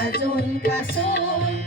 azul, azul.